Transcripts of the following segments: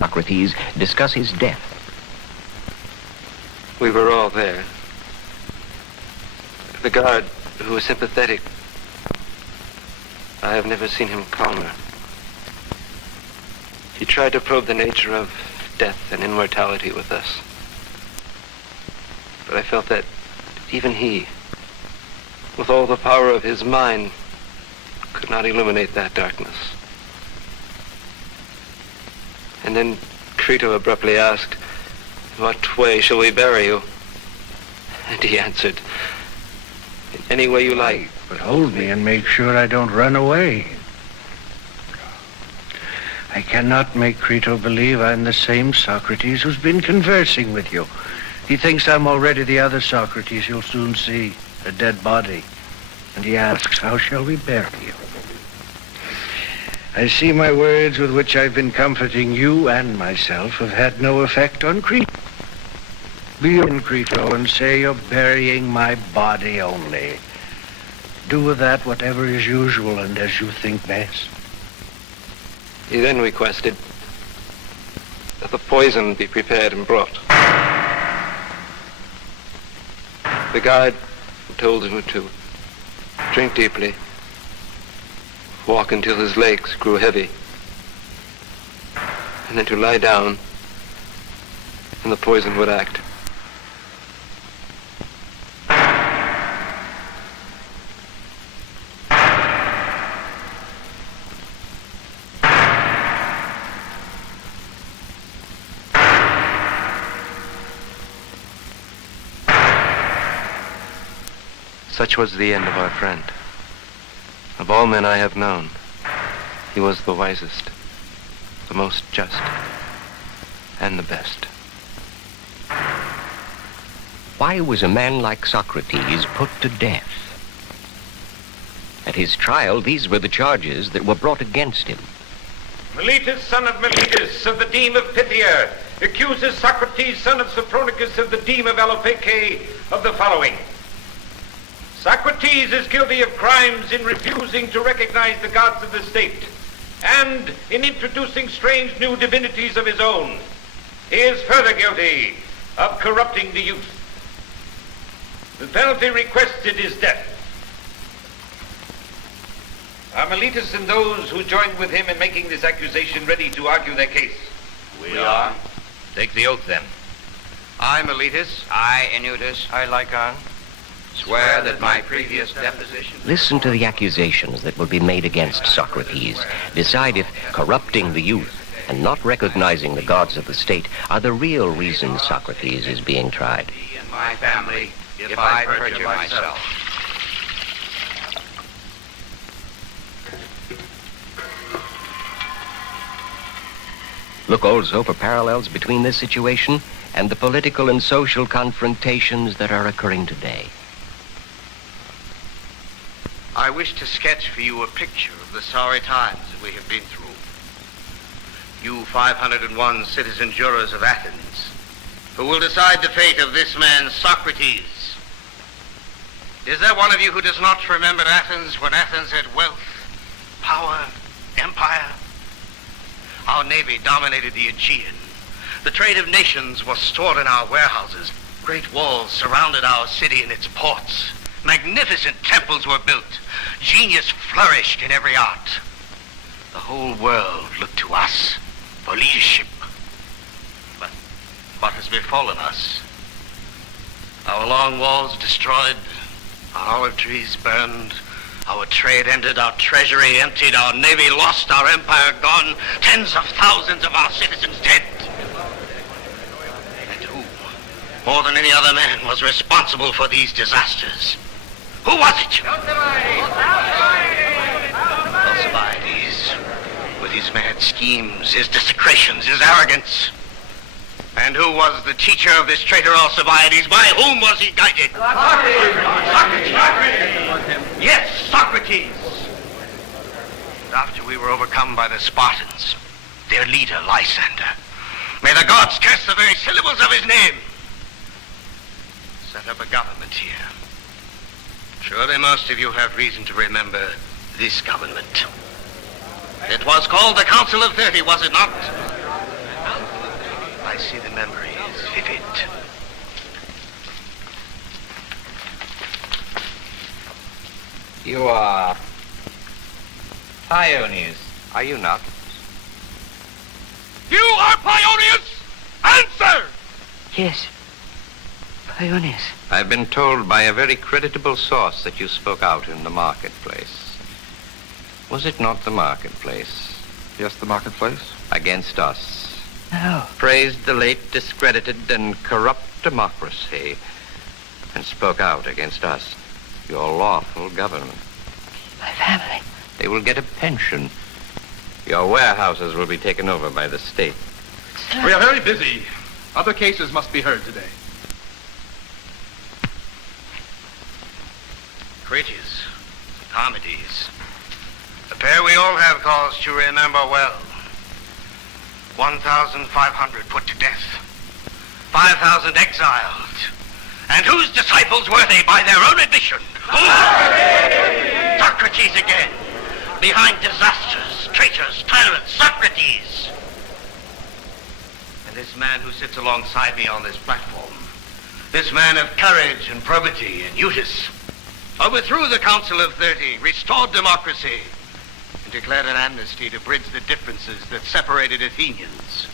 Socrates discuss his death. We were all there. The guard, who was sympathetic, I have never seen him calmer. He tried to probe the nature of death and immortality with us. But I felt that even he, with all the power of his mind, could not illuminate that darkness. And then Crito abruptly asked, "What way shall we bury you?" And he answered, "In any way you like." But hold me and make sure I don't run away. I cannot make Crito believe I'm the same Socrates who's been conversing with you. He thinks I'm already the other Socrates you'll soon see, a dead body. And he asks, how shall we bury you? I see my words with which I've been comforting you and myself have had no effect on Crito. Be in Crito and say you're burying my body only. Do with that whatever is usual and as you think best. He then requested that the poison be prepared and brought. The guard told him to drink deeply, walk until his legs grew heavy, and then to lie down, and the poison would act. Such was the end of our friend. Of all men I have known, he was the wisest, the most just, and the best. Why was a man like Socrates put to death? At his trial, these were the charges that were brought against him. Meletus, son of Meletus, of the deme of Pythia, accuses Socrates, son of Sophronicus, of the deme of Alopeke, of the following. Socrates is guilty of crimes in refusing to recognize the gods of the state and in introducing strange new divinities of his own. He is further guilty of corrupting the youth. The penalty requested is death. Are Meletus and those who joined with him in making this accusation ready to argue their case? We are. Take the oath then. I, Meletus. I, Anytus. I, Lycon. Swear that my previous deposition... Listen to the accusations that will be made against Socrates. Decide if corrupting the youth and not recognizing the gods of the state are the real reasons Socrates is being tried. Me and my family, if I perjure myself. Look also for parallels between this situation and the political and social confrontations that are occurring today. I wish to sketch for you a picture of the sorry times that we have been through. You 501 citizen jurors of Athens, who will decide the fate of this man Socrates. Is there one of you who does not remember Athens when Athens had wealth, power, empire? Our navy dominated the Aegean. The trade of nations was stored in our warehouses. Great walls surrounded our city and its ports. Magnificent temples were built. Genius flourished in every art. The whole world looked to us for leadership. But what has befallen us? Our long walls destroyed, our olive trees burned, our trade ended, our treasury emptied, our navy lost, our empire gone, tens of thousands of our citizens dead. And who, more than any other man, was responsible for these disasters? Who was it? Alcibiades, with his mad schemes, his desecrations, his arrogance. And who was the teacher of this traitor Alcibiades? By whom was he guided? Socrates! Yes, Socrates! And after we were overcome by the Spartans, their leader, Lysander, may the gods curse the very syllables of his name, set up a government here. Surely most of you have reason to remember this government. It was called the Council of 30, was it not? see the memory is vivid. You are Pioniers, are you not? You are Pioniers! Answer! Yes. Pioniers. I've been told by a very creditable source that you spoke out in the marketplace. Was it not the marketplace? Yes, the marketplace. Against us. No. Praised the late discredited and corrupt democracy and spoke out against us, your lawful government. My family. They will get a pension. Your warehouses will be taken over by the state. Sir. We are very busy. Other cases must be heard today. Critias, Parmenides, a pair we all have cause to remember well. 1,500 put to death, 5,000 exiled, and whose disciples were they by their own admission? Socrates again, behind disasters, traitors, tyrants, Socrates. And this man who sits alongside me on this platform, this man of courage and probity and Eutychus, overthrew the Council of 30, restored democracy, and declared an amnesty to bridge the differences that separated Athenians.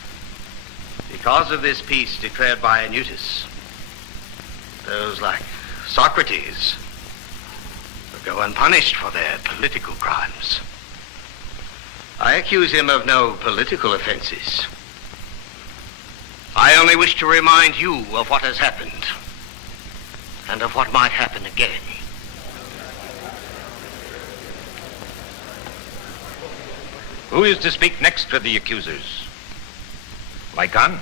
Because of this peace declared by Eutychus, those like Socrates will go unpunished for their political crimes. I accuse him of no political offenses. I only wish to remind you of what has happened and of what might happen again. Who is to speak next for the accusers? Lycon?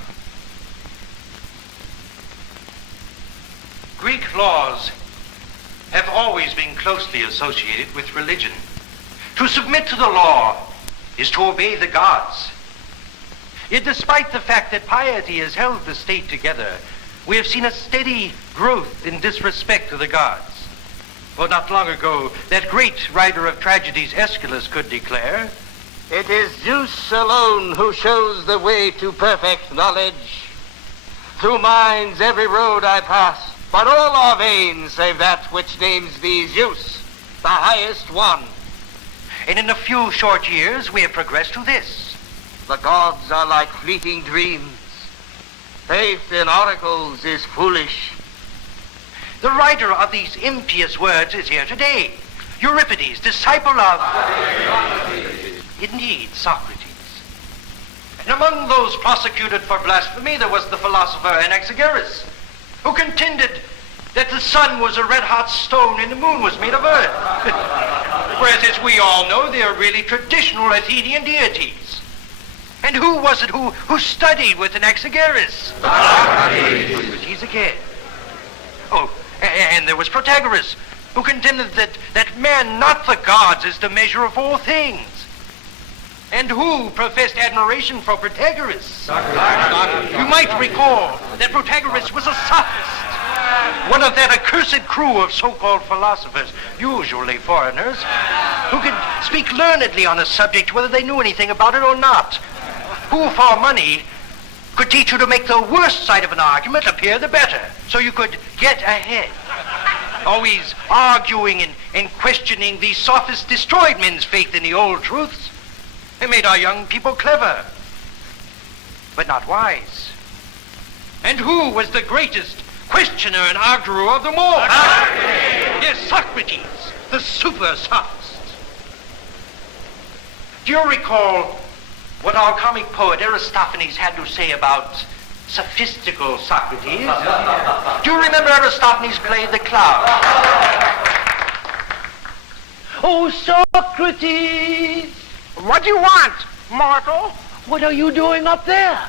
Greek laws have always been closely associated with religion. To submit to the law is to obey the gods. Yet despite the fact that piety has held the state together, we have seen a steady growth in disrespect to the gods. For not long ago, that great writer of tragedies, Aeschylus, could declare, It is Zeus alone who shows the way to perfect knowledge. Through minds every road I pass, but all are vain save that which names thee Zeus, the highest one. and in a few short years we have progressed to this. The gods are like fleeting dreams. Faith in oracles is foolish. The writer of these impious words is here today. Euripides, disciple of... Indeed, Socrates. And among those prosecuted for blasphemy, there was the philosopher Anaxagoras, who contended that the sun was a red-hot stone and the moon was made of earth. Whereas, as we all know, they are really traditional Athenian deities. And who was it who studied with Anaxagoras? Socrates again. Oh, and there was Protagoras, who contended that man, not the gods, is the measure of all things. And who professed admiration for Protagoras? You might recall that Protagoras was a sophist, one of that accursed crew of so-called philosophers, usually foreigners, who could speak learnedly on a subject whether they knew anything about it or not, who for money could teach you to make the worst side of an argument appear the better, so you could get ahead. Always arguing and questioning, these sophists destroyed men's faith in the old truths. They made our young people clever, but not wise. And who was the greatest questioner and arguer of them all? Yes, Socrates, the super sophist. Do you recall what our comic poet Aristophanes had to say about sophistical Socrates? Do you remember Aristophanes' play The Clown? Oh, Socrates! What do you want, mortal? What are you doing up there?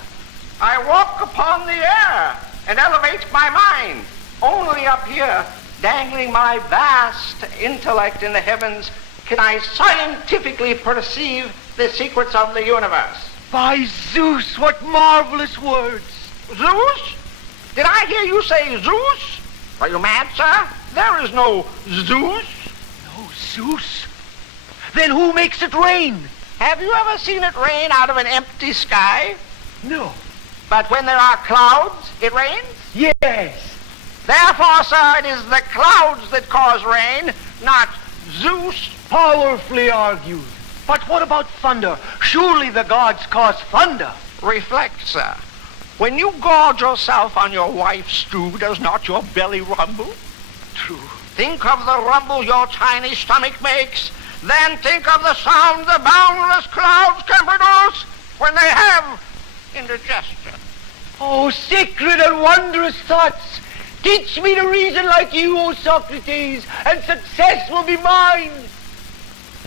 I walk upon the air and elevate my mind. Only up here, dangling my vast intellect in the heavens, can I scientifically perceive the secrets of the universe. By Zeus, what marvelous words! Zeus? Did I hear you say Zeus? Are you mad, sir? There is no Zeus. No Zeus? Then who makes it rain? Have you ever seen it rain out of an empty sky? No. But when there are clouds, it rains? Yes. Therefore, sir, it is the clouds that cause rain, not Zeus. Powerfully argued. But what about thunder? Surely the gods cause thunder. Reflect, sir. When you gorge yourself on your wife's stew, does not your belly rumble? True. Think of the rumble your tiny stomach makes. Then think of the sound the boundless clouds can produce when they have indigestion. Oh, sacred and wondrous thoughts. Teach me to reason like you, O Socrates, and success will be mine.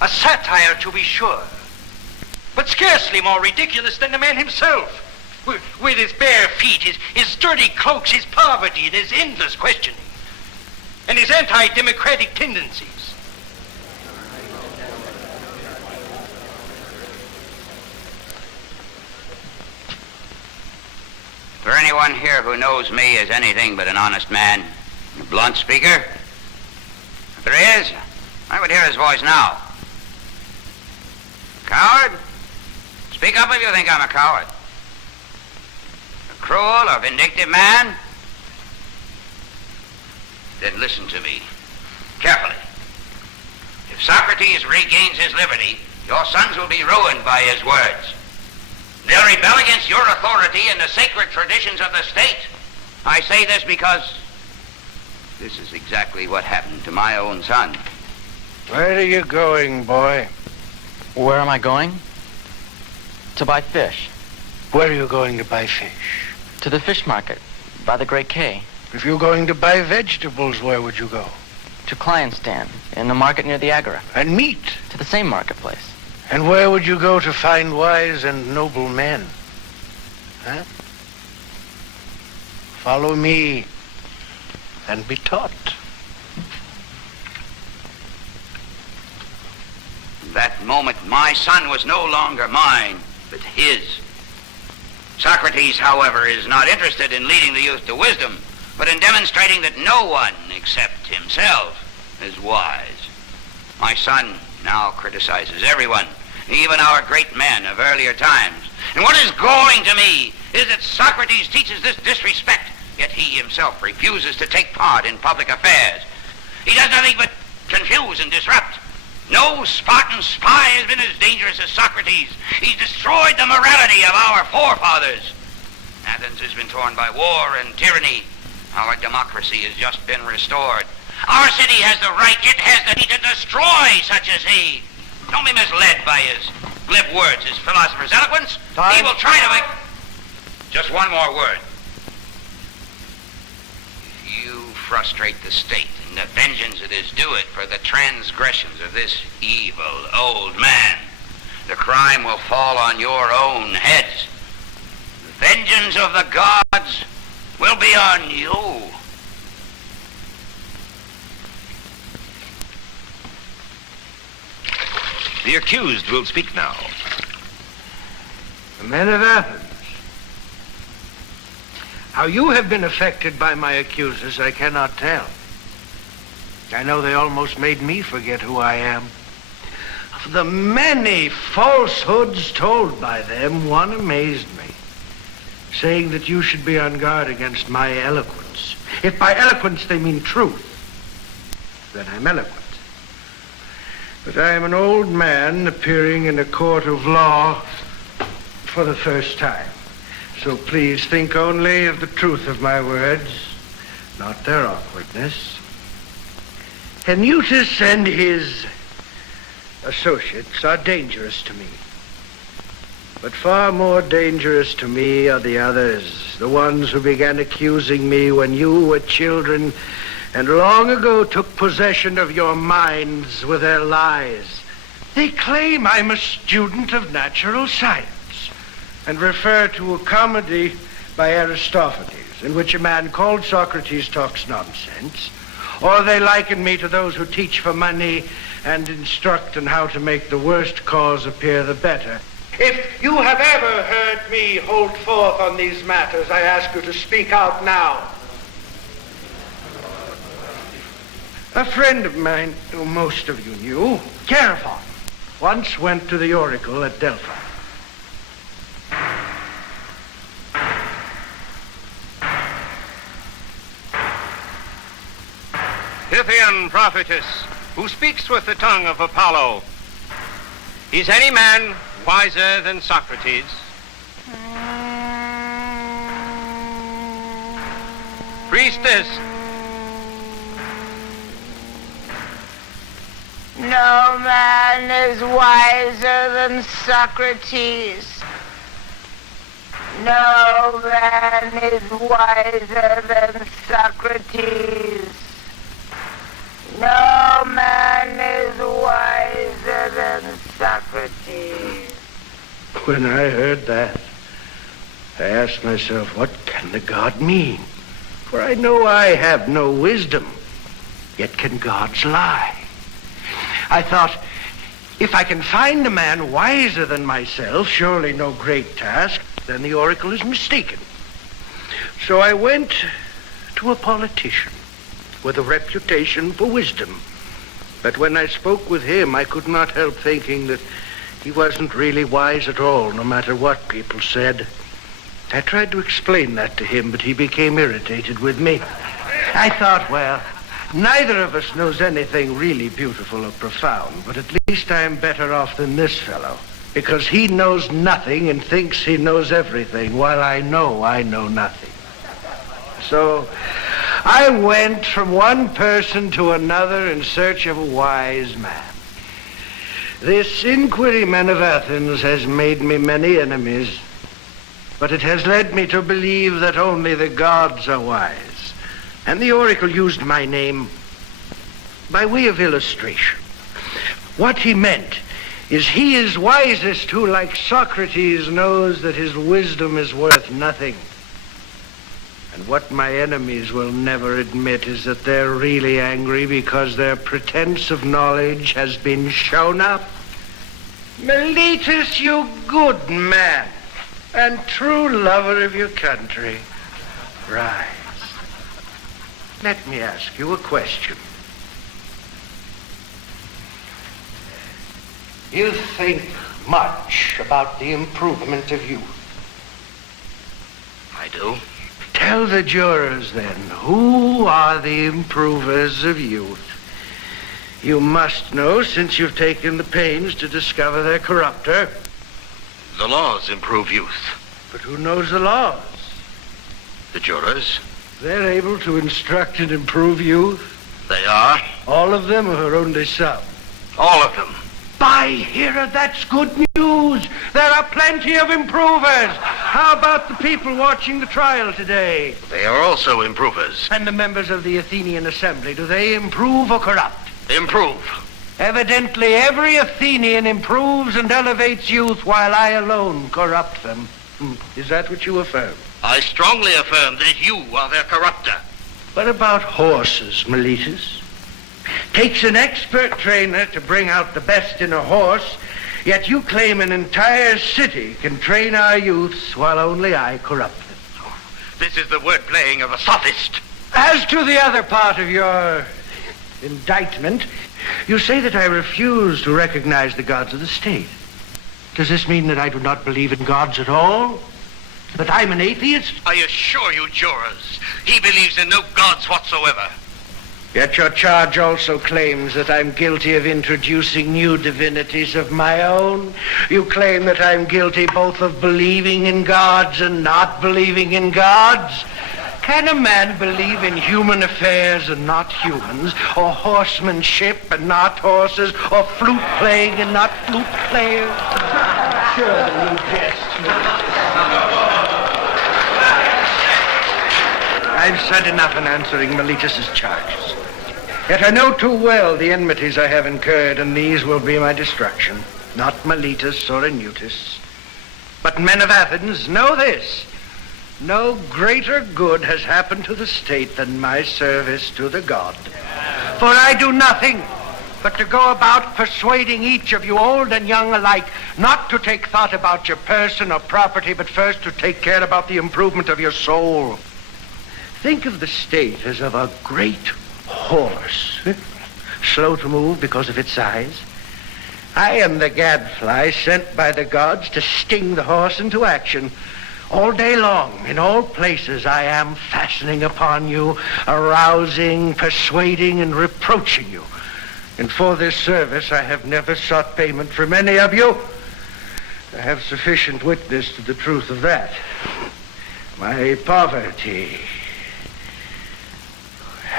A satire, to be sure, but scarcely more ridiculous than the man himself, with his bare feet, his dirty cloaks, his poverty, and his endless questioning, and his anti-democratic tendencies. Is there anyone here who knows me as anything but an honest man, a blunt speaker? If there is, I would hear his voice now. Coward? Speak up if you think I'm a coward. A cruel or vindictive man? Then listen to me carefully. If Socrates regains his liberty, your sons will be ruined by his words. They'll rebel against your authority and the sacred traditions of the state. I say this because this is exactly what happened to my own son. Where are you going, boy? Where am I going? To buy fish. Where are you going to buy fish? To the fish market, by the Great Quay. If you're going to buy vegetables, where would you go? To Client's Stand, in the market near the Agora. And meat? To the same marketplace. And where would you go to find wise and noble men? Huh? Follow me and be taught. That moment, my son was no longer mine, but his. Socrates, however, is not interested in leading the youth to wisdom, but in demonstrating that no one except himself is wise. My son now criticizes everyone, even our great men of earlier times. And what is galling to me is that Socrates teaches this disrespect, yet he himself refuses to take part in public affairs. He does nothing but confuse and disrupt. No Spartan spy has been as dangerous as Socrates. He's destroyed the morality of our forefathers. Athens has been torn by war and tyranny. Our democracy has just been restored. Our city has the right, it has the need to destroy such as he. Don't be misled by his glib words, his philosopher's eloquence. Time. He will try to make... Just one more word. If you frustrate the state and the vengeance it is due it for the transgressions of this evil old man, the crime will fall on your own heads. The vengeance of the gods will be on you. The accused will speak now. The men of Athens. How you have been affected by my accusers, I cannot tell. I know they almost made me forget who I am. Of the many falsehoods told by them, one amazed me, saying that you should be on guard against my eloquence. If by eloquence they mean truth, then I'm eloquent. But I am an old man appearing in a court of law for the first time. So please think only of the truth of my words, not their awkwardness. Henutus and his associates are dangerous to me. But far more dangerous to me are the others, the ones who began accusing me when you were children and long ago took possession of your minds with their lies. They claim I'm a student of natural science and refer to a comedy by Aristophanes in which a man called Socrates talks nonsense, or they liken me to those who teach for money and instruct on how to make the worst cause appear the better. If you have ever heard me hold forth on these matters, I ask you to speak out now. A friend of mine, who most of you knew, Chaerephon, once went to the oracle at Delphi. one prophetess who speaks with the tongue of Apollo. Is any man wiser than Socrates? Priestess. No man is wiser than Socrates. No man is wiser than Socrates. No man is wiser than Socrates. When I heard that, I asked myself, what can the god mean? For I know I have no wisdom, yet can gods lie? I thought, if I can find a man wiser than myself, surely no great task, then the oracle is mistaken. So I went to a politician with a reputation for wisdom. But when I spoke with him, I could not help thinking that he wasn't really wise at all, no matter what people said. I tried to explain that to him, but he became irritated with me. I thought, well, neither of us knows anything really beautiful or profound, but at least I am better off than this fellow, because he knows nothing and thinks he knows everything, while I know nothing. So I went from one person to another in search of a wise man. This inquiry man of Athens has made me many enemies, but it has led me to believe that only the gods are wise. And the oracle used my name by way of illustration. What he meant is he is wisest who, like Socrates, knows that his wisdom is worth nothing. And what my enemies will never admit is that they're really angry because their pretense of knowledge has been shown up. Meletus, you good man and true lover of your country, rise. Let me ask you a question. You think much about the improvement of youth. I do. Tell the jurors, then, who are the improvers of youth? You must know, since you've taken the pains to discover their corrupter. The laws improve youth. But who knows the laws? The jurors. They're able to instruct and improve youth? They are. All of them, or only some? All of them. By Hera, that's good news. There are plenty of improvers. How about the people watching the trial today? They are also improvers. And the members of the Athenian assembly, do they improve or corrupt? Improve. Evidently, every Athenian improves and elevates youth, while I alone corrupt them. Is that what you affirm? I strongly affirm that you are their corrupter. What about horses, Meletus? Takes an expert trainer to bring out the best in a horse, yet you claim an entire city can train our youths while only I corrupt them. This is the word playing of a sophist. As to the other part of your indictment, you say that I refuse to recognize the gods of the state. Does this mean that I do not believe in gods at all? That I'm an atheist? I assure you, jurors, he believes in no gods whatsoever. Yet your charge also claims that I'm guilty of introducing new divinities of my own. You claim that I'm guilty both of believing in gods and not believing in gods. Can a man believe in human affairs and not humans, or horsemanship and not horses, or flute playing and not flute players? Surely you jest me. I've said enough in answering Meletus's charges. Yet I know too well the enmities I have incurred, and these will be my destruction. Not Meletus or Anyutis. But men of Athens, know this. No greater good has happened to the state than my service to the god. For I do nothing but to go about persuading each of you, old and young alike, not to take thought about your person or property, but first to take care about the improvement of your soul. Think of the state as of a great horse, slow to move because of its size. I am the gadfly sent by the gods to sting the horse into action, All day long, in all places, I am fastening upon you, arousing, persuading, and reproaching you. And for this service, I have never sought payment from any of you. I have sufficient witness to the truth of that. My poverty.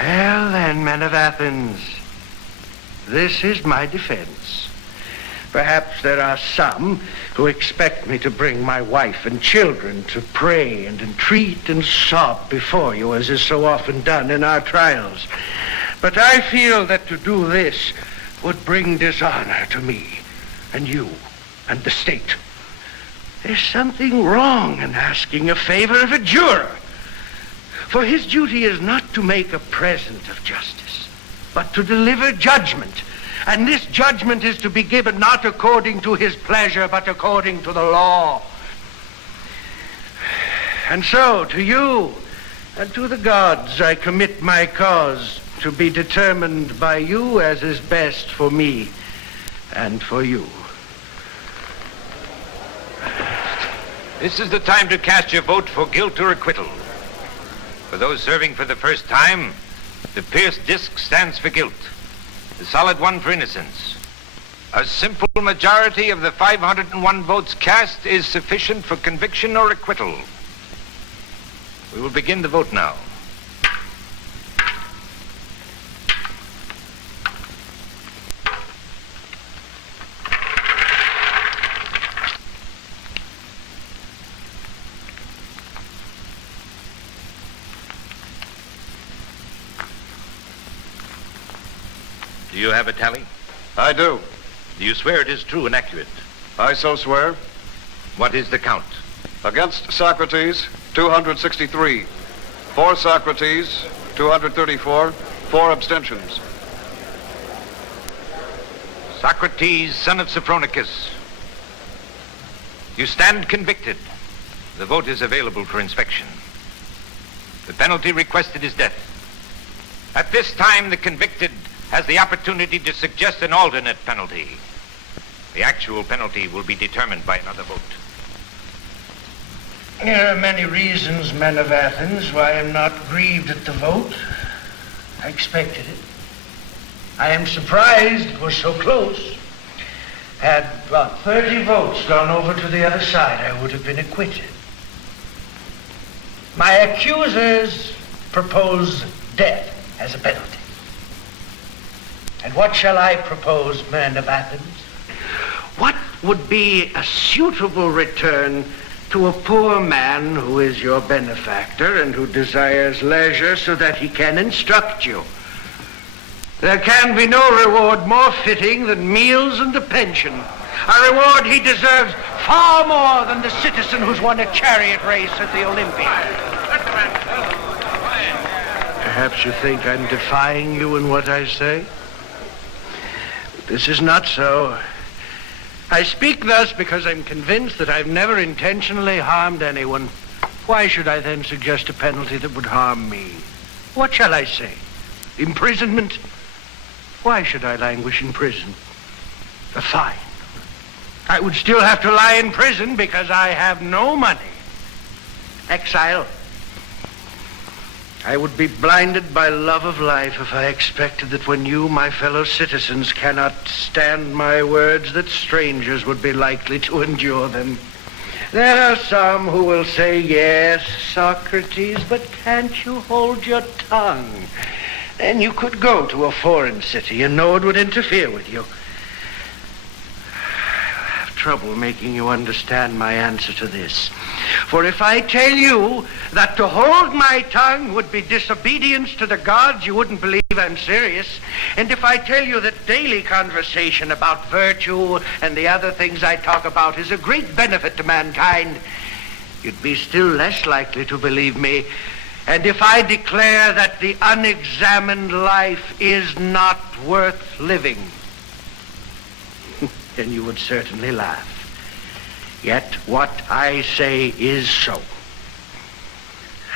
Well then, men of Athens, this is my defense. Perhaps there are some who expect me to bring my wife and children to pray and entreat and sob before you, as is so often done in our trials. But I feel that to do this would bring dishonor to me and you and the state. There's something wrong in asking a favor of a juror. For his duty is not to make a present of justice, but to deliver judgment. And this judgment is to be given not according to his pleasure, but according to the law. And so, to you and to the gods, I commit my cause to be determined by you as is best for me and for you. This is the time to cast your vote for guilt or acquittal. For those serving for the first time, the pierced disc stands for guilt, the solid one for innocence. A simple majority of the 501 votes cast is sufficient for conviction or acquittal. We will begin the vote now. Do you have a tally? I do. Do you swear it is true and accurate? I so swear. What is the count? Against Socrates, 263. For Socrates, 234. 4 abstentions. Socrates, son of Sophronicus, you stand convicted. The vote is available for inspection. The penalty requested is death. At this time, the convicted has the opportunity to suggest an alternate penalty. The actual penalty will be determined by another vote. There are many reasons, men of Athens, why I am not grieved at the vote. I expected it. I am surprised it was so close. Had about 30 votes gone over to the other side, I would have been acquitted. My accusers propose death as a penalty. And what shall I propose, men of Athens? What would be a suitable return to a poor man who is your benefactor and who desires leisure so that he can instruct you? There can be no reward more fitting than meals and a pension. A reward he deserves far more than the citizen who's won a chariot race at the Olympia. Perhaps you think I'm defying you in what I say? This is not so. I speak thus because I'm convinced that I've never intentionally harmed anyone. Why should I then suggest a penalty that would harm me? What shall I say? Imprisonment? Why should I languish in prison? A fine. I would still have to lie in prison because I have no money. Exile. I would be blinded by love of life if I expected that when you, my fellow citizens, cannot stand my words, that strangers would be likely to endure them. There are some who will say, yes, Socrates, but can't you hold your tongue? Then you could go to a foreign city and no one would interfere with you. I have trouble making you understand my answer to this. For if I tell you that to hold my tongue would be disobedience to the gods, you wouldn't believe I'm serious. And if I tell you that daily conversation about virtue and the other things I talk about is a great benefit to mankind, you'd be still less likely to believe me. And if I declare that the unexamined life is not worth living, then you would certainly laugh. Yet what I say is so.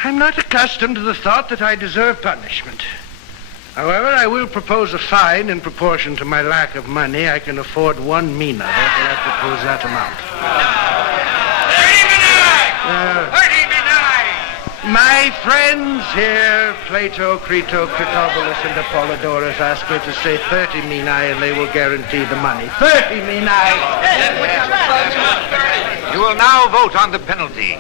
I'm not accustomed to the thought that I deserve punishment. However, I will propose a fine in proportion to my lack of money. I can afford one mina. Therefore, I propose that amount. My friends here, Plato, Crito, Critobulus, and Apollodorus, ask me to say 30 minae and they will guarantee the money. 30 minae! You will now vote on the penalty.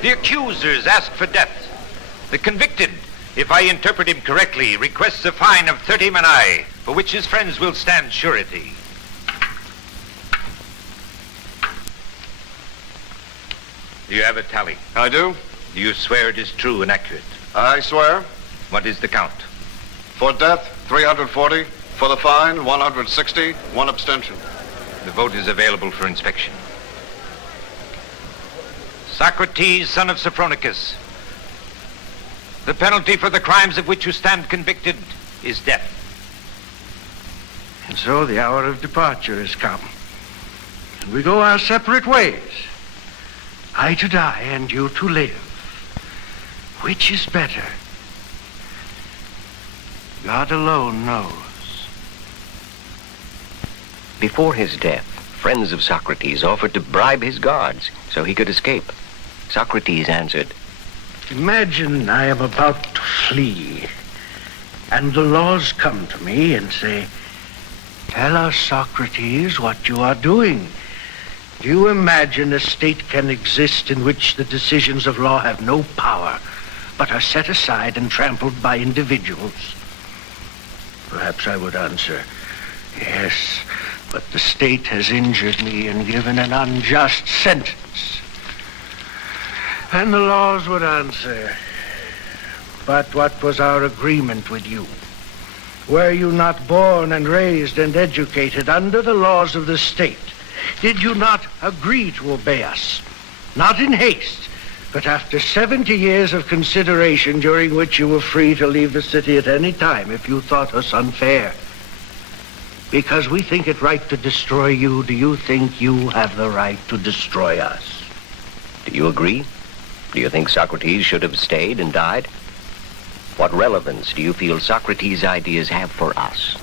The accusers ask for death. The convicted, if I interpret him correctly, requests a fine of 30 minae, for which his friends will stand surety. Do you have a tally? I do. Do you swear it is true and accurate? I swear. What is the count? For death, 340. For the fine, 160. One abstention. The vote is available for inspection. Socrates, son of Sophronicus, the penalty for the crimes of which you stand convicted is death. And so the hour of departure has come. And we go our separate ways. I to die and you to live. Which is better? God alone knows. Before his death, friends of Socrates offered to bribe his guards so he could escape. Socrates answered, Imagine I am about to flee, and the laws come to me and say, Tell us, Socrates, what you are doing. Do you imagine a state can exist in which the decisions of law have no power, but are set aside and trampled by individuals? Perhaps I would answer, yes, but the state has injured me and given an unjust sentence. And the laws would answer, but what was our agreement with you? Were you not born and raised and educated under the laws of the state? Did you not agree to obey us? Not in haste, but after 70 years of consideration during which you were free to leave the city at any time if you thought us unfair. Because we think it right to destroy you, do you think you have the right to destroy us? Do you agree? Do you think Socrates should have stayed and died? What relevance do you feel Socrates' ideas have for us?